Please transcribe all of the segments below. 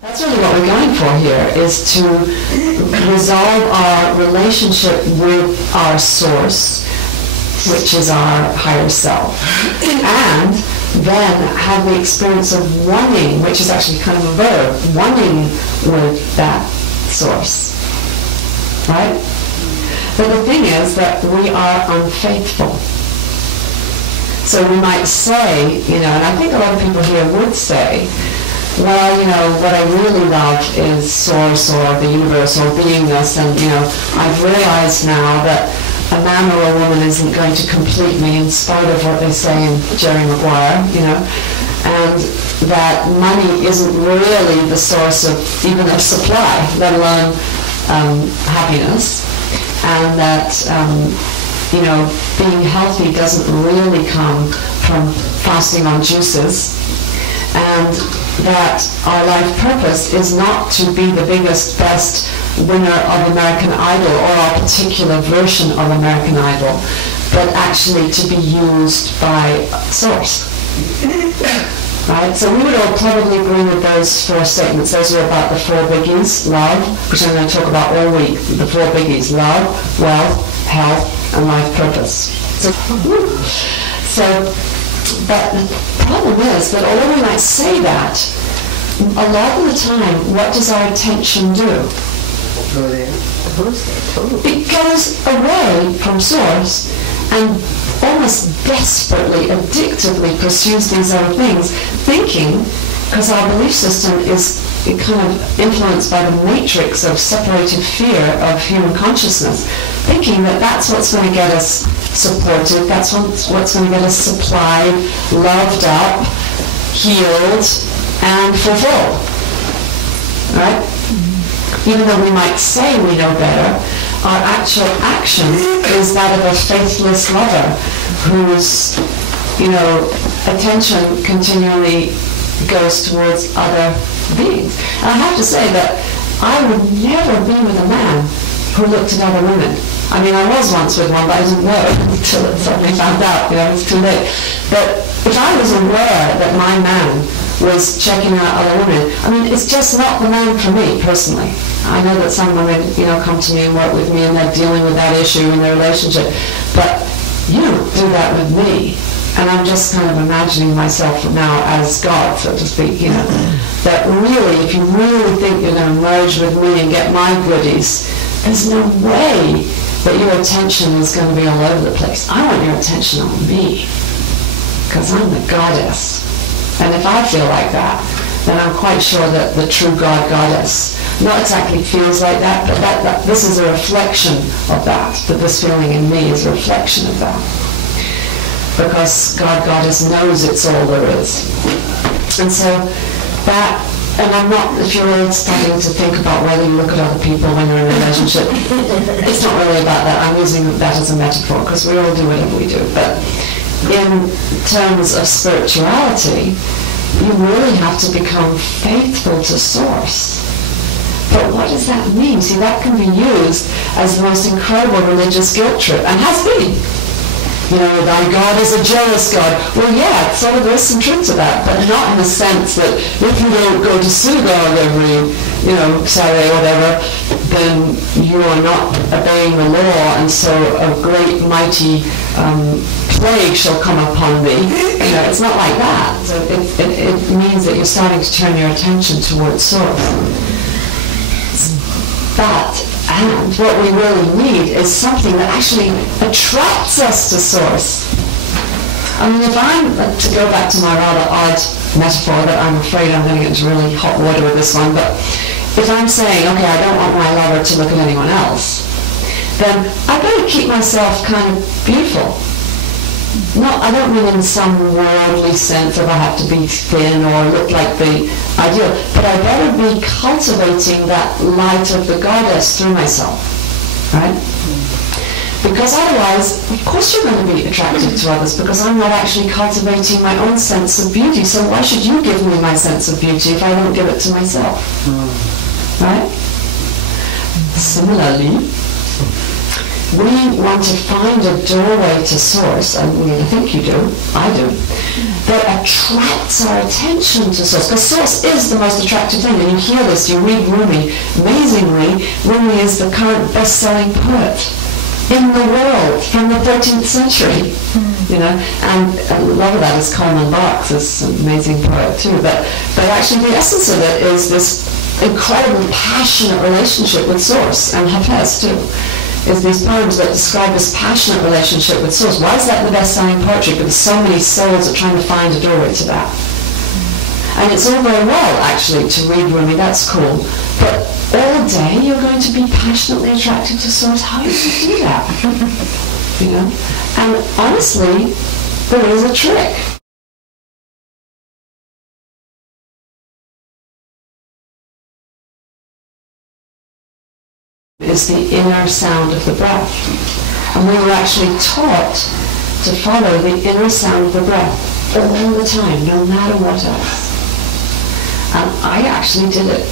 That's really what we're going for here, is to resolve our relationship with our source, which is our higher self, and then have the experience of wanting, which is actually kind of a verb, wanting with that source, right? But the thing is that we are unfaithful. So we might say, and I think a lot of people here would say, well, what I really love is source or the universe or beingness, and, I've realized now that a man or a woman isn't going to complete me in spite of what they say in Jerry Maguire, and that money isn't really the source of even a supply, let alone happiness, and that, being healthy doesn't really come from fasting on juices, and that our life purpose is not to be the biggest, best winner of American Idol or our particular version of American Idol, but actually to be used by Source. Right? So we would all probably agree with those four statements. Those are about the four biggies: love, which I'm going to talk about all week. The four biggies: love, wealth, health, and life purpose. But the problem is that although we might say that, a lot of the time, what does our attention do? It goes away from Source and almost desperately, addictively pursues these other things, thinking, because our belief system is kind of influenced by the matrix of separated fear of human consciousness, thinking that that's what's going to get us supported, that's what's going to get us supplied, loved up, healed, and fulfilled. Right? Even though we might say we know better, our actual action is that of a faithless lover whose, attention continually goes towards other beings. And I have to say that I would never be with a man who looked at other women. I mean, I was once with one, but I didn't know until it suddenly found out, it was too late. But if I was aware that my man was checking out other women, I mean, it's just not the man for me, personally. I know that some women, come to me and work with me and they're dealing with that issue in their relationship, but you don't do that with me. And I'm just kind of imagining myself now as God, so to speak, that really, if you really think you're going to merge with me and get my goodies, there's no way that your attention is going to be all over the place. I want your attention on me, because I'm the goddess. And if I feel like that, then I'm quite sure that the true God, goddess, not exactly feels like that, but that this is a reflection of that this feeling in me is a reflection of that. Because God, goddess knows it's all there is. And so that, and I'm not, if you're all starting to think about whether you look at other people when you're in a relationship, it's not really about that. I'm using that as a metaphor, because we all do whatever we do. But in terms of spirituality, you really have to become faithful to Source. But what does that mean? See, that can be used as the most incredible religious guilt trip, and has been. Thy God is a jealous God. Well, yeah, sort of there's some truth to that, but not in the sense that if you don't go to synagogue every, Saturday or whatever, then you are not obeying the law, and so a great mighty plague shall come upon thee. It's not like that. So it means that you're starting to turn your attention towards Source. And what we really need is something that actually attracts us to Source. I mean, if I'm, to go back to my rather odd metaphor that I'm afraid I'm going to get into really hot water with this one, but if I'm saying, okay, I don't want my lover to look at anyone else, then I've got to keep myself kind of beautiful. I don't mean in some worldly sense that I have to be thin or look like the ideal, but I better be cultivating that light of the goddess through myself, right? Because otherwise, of course you're going to be attracted to others, because I'm not actually cultivating my own sense of beauty. So why should you give me my sense of beauty if I don't give it to myself? Right? Similarly, we want to find a doorway to source, and I think you do, I do, that attracts our attention to source. Because source is the most attractive thing, and you hear this, you read Rumi. Amazingly, Rumi is the current best-selling poet in the world from the 13th century. And a lot of that is Coleman Barks, this amazing poet too. But actually the essence of it is this incredibly passionate relationship with source, and Hafez too. Is these poems that describe this passionate relationship with source. Why is that the best-selling poetry? Because so many souls are trying to find a doorway to that. And it's all very well, actually, to read Rumi, that's cool. But all day you're going to be passionately attracted to source. How do you do that? And honestly, there is a trick. Is the inner sound of the breath. And we were actually taught to follow the inner sound of the breath all the time, no matter what else. And I actually did it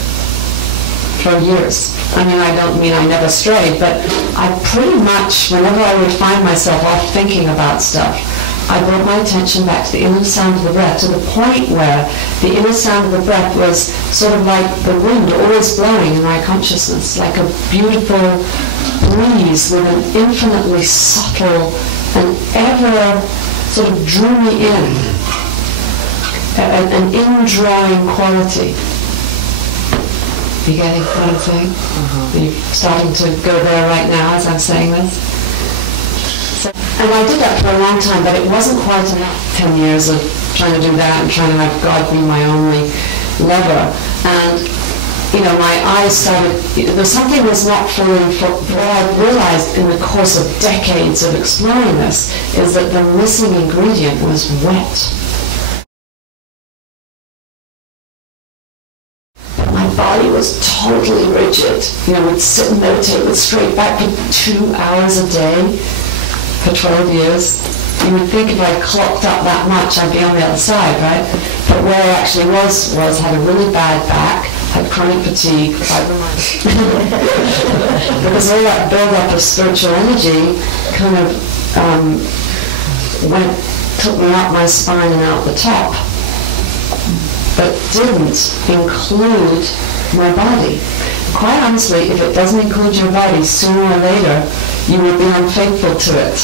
for years. I don't mean I never strayed, but I pretty much, whenever I would find myself off thinking about stuff, I brought my attention back to the inner sound of the breath, to the point where the inner sound of the breath was sort of like the wind always blowing in my consciousness, like a beautiful breeze with an infinitely subtle and ever sort of drew me in, an indrawing quality. You getting what I'm saying? Are you starting to go there right now as I'm saying this? And I did that for a long time, but it wasn't quite enough. 10 years of trying to do that and trying to have God be my only lover. And, my eyes started, there's something was not fully, what I realized in the course of decades of exploring this is that the missing ingredient was wet. My body was totally rigid. We'd sit and meditate with straight back for 2 hours a day for 12 years. You would think if I clocked up that much, I'd be on the other side, right? But where I actually was had a really bad back, had chronic fatigue, fibromyalgia. Because all that build-up of spiritual energy kind of took me up my spine and out the top, but didn't include my body. Quite honestly, if it doesn't include your body, sooner or later, you will be unfaithful to it.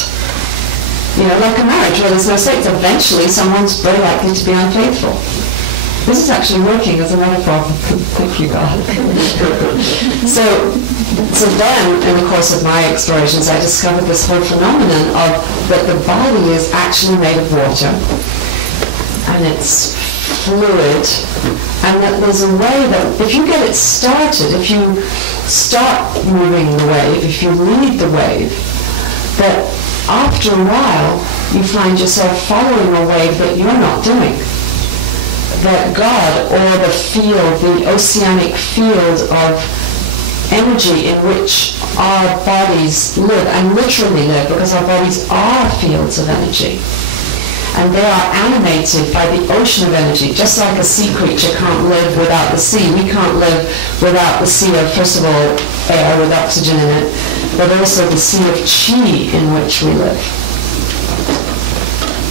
Like a marriage where there's no sex, eventually someone's very likely to be unfaithful. This is actually working as a metaphor. Thank you, God. So then, in the course of my explorations, I discovered this whole phenomenon of that the body is actually made of water, and it's fluid, and that there's a way that if you get it started, if you start moving the wave, if you lead the wave, that after a while you find yourself following a wave that you're not doing. That God, or the field, the oceanic field of energy in which our bodies live, and literally live, because our bodies are fields of energy. And they are animated by the ocean of energy, just like a sea creature can't live without the sea. We can't live without the sea of, first of all, air with oxygen in it, but also the sea of chi in which we live.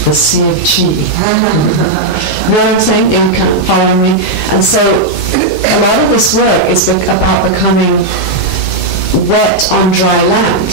The sea of chi. You know what I'm saying? You kind of following me? And so a lot of this work is about becoming wet on dry land.